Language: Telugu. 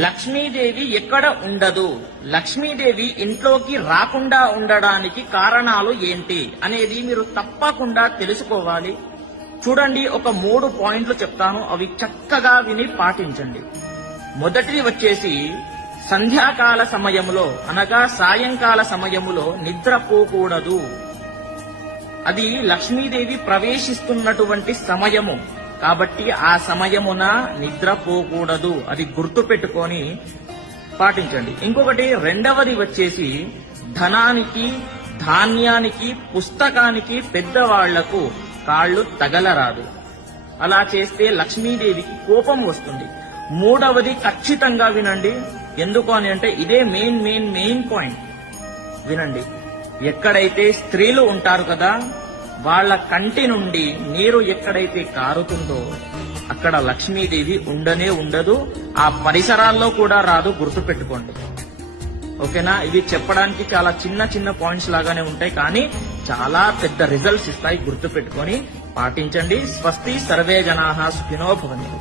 లక్ష్మీదేవి ఎక్కడ ఉండదు, లక్ష్మీదేవి ఇంట్లోకి రాకుండా ఉండడానికి కారణాలు ఏంటి అనేది మీరు తప్పకుండా తెలుసుకోవాలి. చూడండి, ఒక 3 పాయింట్లు చెప్తాను, అవి చక్కగా విని పాటించండి. మొదటిది వచ్చేసి సంధ్యాకాల సమయములో అనగా సాయంకాల సమయములో నిద్రపోకూడదు. అది లక్ష్మీదేవి ప్రవేశిస్తున్నటువంటి సమయము కాబట్టి ఆ సమయమున నిద్రపోకూడదు. అది గుర్తు పెట్టుకొని పాటించండి. ఇంకొకటి రెండవది వచ్చేసి ధనానికి, ధాన్యానికి, పుస్తకానికి పెద్దవాళ్లకు కాళ్ళు తగలరాదు. అలా చేస్తే లక్ష్మీదేవికి కోపం వస్తుంది. మూడవది ఖచ్చితంగా వినండి, ఎందుకు అని అంటే ఇదే మెయిన్ పాయింట్. వినండి, ఎక్కడైతే స్త్రీలు ఉంటారు కదా, వాళ్ళ కంటి నుండి నీరు ఎక్కడైతే కారుతుందో అక్కడ లక్ష్మీదేవి ఉండనే ఉండదు, ఆ పరిసరాల్లో కూడా రాదు. గుర్తుపెట్టుకోండి, ఓకేనా? ఇవి చెప్పడానికి చాలా చిన్న పాయింట్స్ లాగానే ఉంటాయి, కానీ చాలా పెద్ద రిజల్ట్స్ ఇస్తాయి. గుర్తుపెట్టుకొని పాటించండి. స్వస్తి, సర్వే జనాః సుఖినో భవంతు.